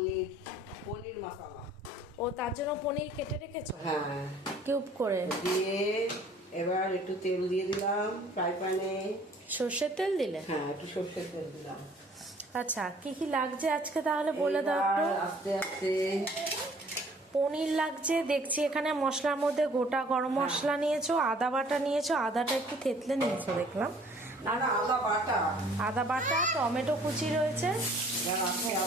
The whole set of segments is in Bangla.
পনির পনির মশলা। ও তার জন্য পনির কেটে রেখেছো? হ্যাঁ, কিউব করে দিয়ে এবার একটু তেল দিয়ে দিলাম ফ্রাই প্যানে। সর্ষের তেল দিলে? হ্যাঁ, একটু সর্ষের তেল দিলাম। আচ্ছা, কি কি লাগছে আজকে তাহলে বলে দাও একটু। আস্তে আস্তে পনির লাগছে দেখছি, এখানে মশলার মধ্যে গোটা গরম মশলা নিয়েছো, আদা বাটা নিয়েছো, আদাটা একটু থেতলে নিয়েছো দেখলাম। না না, আদা বাটা। আদা বাটা, টমেটো কুচি রয়েছে।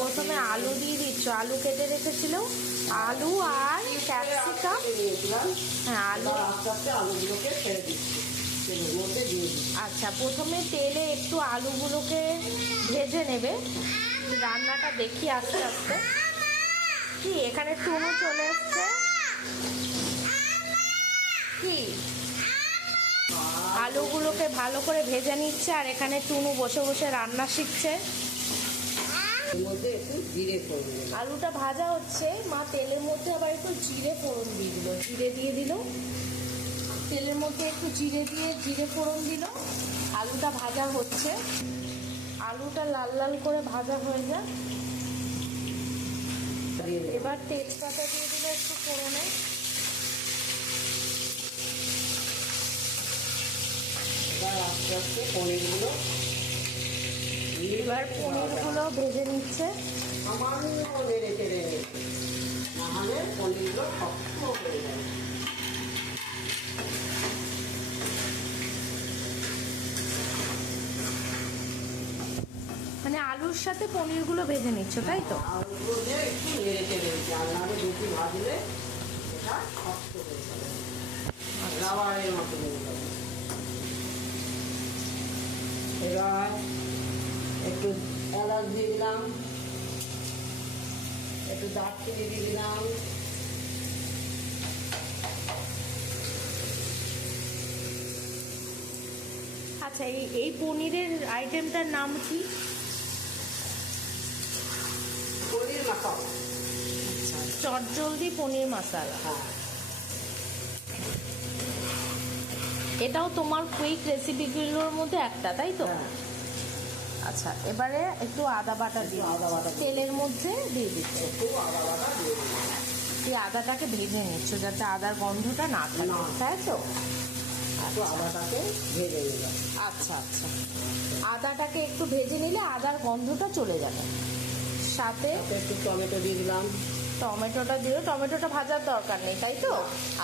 প্রথমে আলু দিয়ে দিচ্ছ, আলু কেটে রেখেছিল, আলু আর ক্যাপসিকাম। হ্যাঁ, আলু আস্তে আস্তে আলুগুলোকে ছেড়ে দিচ্ছি তেলের মধ্যে দিয়ে দিচ্ছি। আচ্ছা, প্রথমে তেলে একটু আলুগুলোকে ভেজে নেবে। রান্নাটা দেখি আস্তে আস্তে। কি এখানে টুনু চলে এসছে? কি আলুগুলোকে ভালো করে ভেজে নিচ্ছে, আর এখানে টুনু বসে বসে রান্না শিখছে। এর মধ্যে একটু জিরে ফোড়ন দিলাম। আলুটা ভাজা হচ্ছে, মা তেলের মধ্যে আবার একটু জিরে ফোড়ন দিয়ে দিল। জিরে দিয়ে দিল তেলের মধ্যে, একটু জিরে দিয়ে জিরে ফোড়ন দিল। আলুটা ভাজা হচ্ছে, আলুটা লাল লাল করে ভাজা হয়ে যায়। এবার তেজপাতা দিয়ে দিল একটু ফোড়নে। এবার আস্তে আস্তে পনিরগুলো এবার পনিরগুলো ভেজে নিচ্ছে। সামান্য নেড়ে চেড়ে নিচ্ছে, নাহলে পনিরগুলো শক্ত হয়ে যাবে। মানে আলুর সাথে পনিরগুলো ভেজে নিচ্ছ, তাই তো? আলুগুলো দিয়ে একটু নেড়ে চেড়ে নিচ্ছে, আর নাহলে বেশি ভাজলে এটা শক্ত হয়ে যাবে, রাবারের মতো হয়ে যাবে। এবার একটু এলাচ দিয়ে দিলাম, একটু দারচিনি দিয়ে দিলাম, আচ্ছা, এই পনিরের আইটেমটার নাম কি? পনির মশলা। চটজলদি পনির মশলা। হ্যাঁ, এটাও তোমার কুইক রেসিপিগুলোর মধ্যে একটা, তাই তো? হ্যাঁ। আচ্ছা, এবারে একটু আদা বাটা দিয়ে আদা বাটা দিয়ে তেলের মধ্যে দিয়ে দিচ্ছ। একটু আদা বাটা দিয়ে দিলাম। এই আদাটাকে ভেজে নিচ্ছ যাতে আদার গন্ধটা না থাকে, না। তাই তো? একটু আদাটাকে ভেজে নিলাম। আচ্ছা আচ্ছা, আদাটাকে একটু ভেজে নিলে আদার গন্ধটা চলে যাবে। সাথে তাতে একটু টমেটো দিয়ে দিলাম। টমেটোটা দিও, টমেটোটা ভাজার দরকার নেই, তাই তো?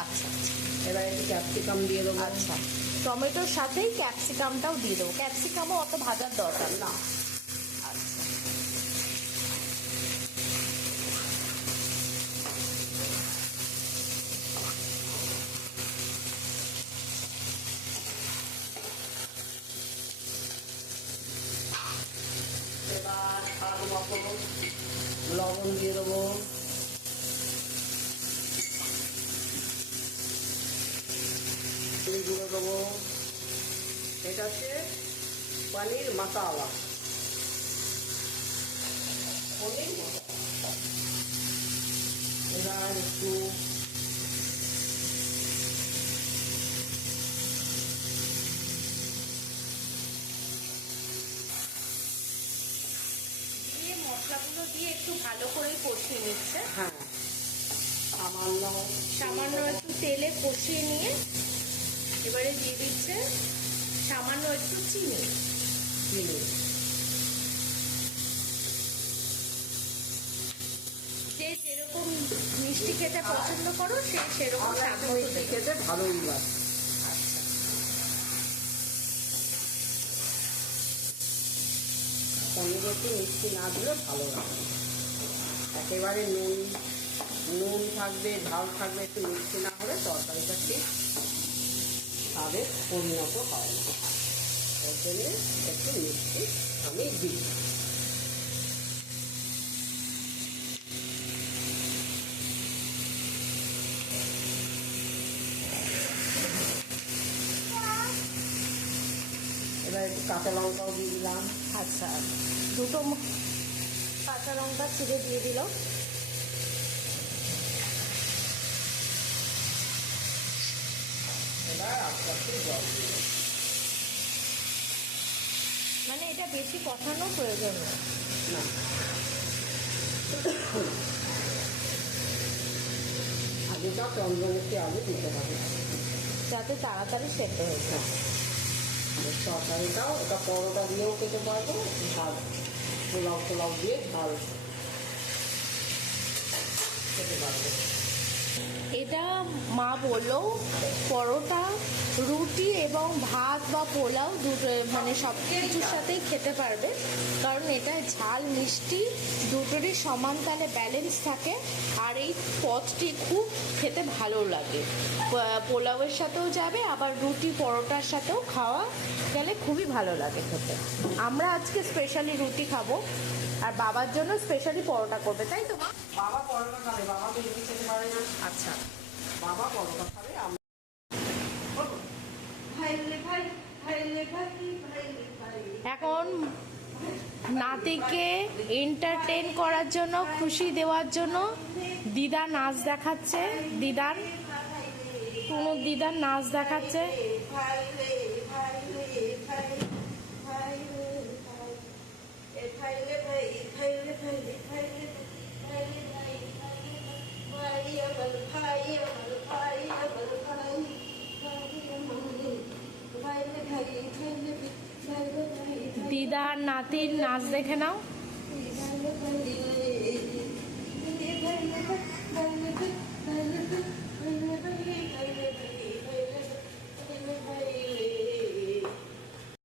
আচ্ছা আচ্ছা এবার একটু ক্যাপসিকাম দিয়ে দেবো। আচ্ছা, টমেটোর সাথেই ক্যাপসিকামটাও দিয়ে দেবো। ক্যাপসিকামও অত ভাজার দরকার না। না, আচ্ছা, এবার স্বাদ মতো লবণ দিয়ে দেবো। গুঁড়ো দেবো। এটা হচ্ছে পনির মশলা। পনির মশলা। এবার একটু দিয়ে মশলাগুলো দিয়ে একটু ভালো করে কষিয়ে নিচ্ছে। হ্যাঁ, সামান্য সামান্য একটু তেলে কষিয়ে নিয়ে এবারে দিয়ে দিচ্ছে সামান্য একটু চিনি। চিনি। যে যেরকম মিষ্টি খেতে পছন্দ করো সে সেরকম আমরা স্বাদ একটু মতো মিষ্টি দেবে। খেতে ভালোই লাগে। আচ্ছা, পনির একটু মিষ্টি না দিলে ভালো লাগে। একেবারে নুন নুন থাকবে, ঝাল থাকবে, একটু মিষ্টি না হলে তরকারিটা ঠিক স্বাদে পরিণত হয় না। এর জন্য একটু মিষ্টি আমি দিই। এবার একটু কাঁচা লঙ্কাও দিয়ে দিলাম। আচ্ছা, দুটো কাঁচা লঙ্কা চিড়ে দিয়ে দিল। এবার আস্তে আস্তে জল দিয়ে দেবো। মানে এটা বেশি কষানোর প্রয়োজন নেই। না, আলুটা চন্দ্রমুখী আলু দিতে হবে, যাতে তাড়াতাড়ি সেদ্ধ হয়ে যায়। তরকারিটাও এটা পরোটা দিয়েও খেতে পারবো, ঝাল পোলাও টোলাও দিয়ে ঝাল খেতে পারবো। এটা মা বললো পরোটা, রুটি এবং ভাত বা পোলাও দুটো মানে সব কিছুর সাথেই খেতে পারবে, কারণ এটা ঝাল মিষ্টি দুটোরই সমান তালে ব্যালেন্স থাকে। আর এই পদটি খুব খেতে ভালো লাগে, পোলাওয়ের সাথেও যাবে, আবার রুটি পরোটার সাথেও খাওয়া গেলে খুবই ভালো লাগে খেতে। আমরা আজকে স্পেশালি রুটি খাবো, আর বাবার জন্য স্পেশালি পরোটা করবে, তাই তো মা? বাবা পরোটা খাবে, বাবা তো রুটি খেতে পারে না। আচ্ছা, বাবা পরোটা খাবে, আমরা এখন নাতিকে এন্টারটেন করার জন্য, খুশি দেওয়ার জন্য দিদা নাচ দেখাচ্ছে। দিদার কোনো দিদার নাচ দেখাচ্ছে। দিদা আর নাতির নাচ দেখে নাও।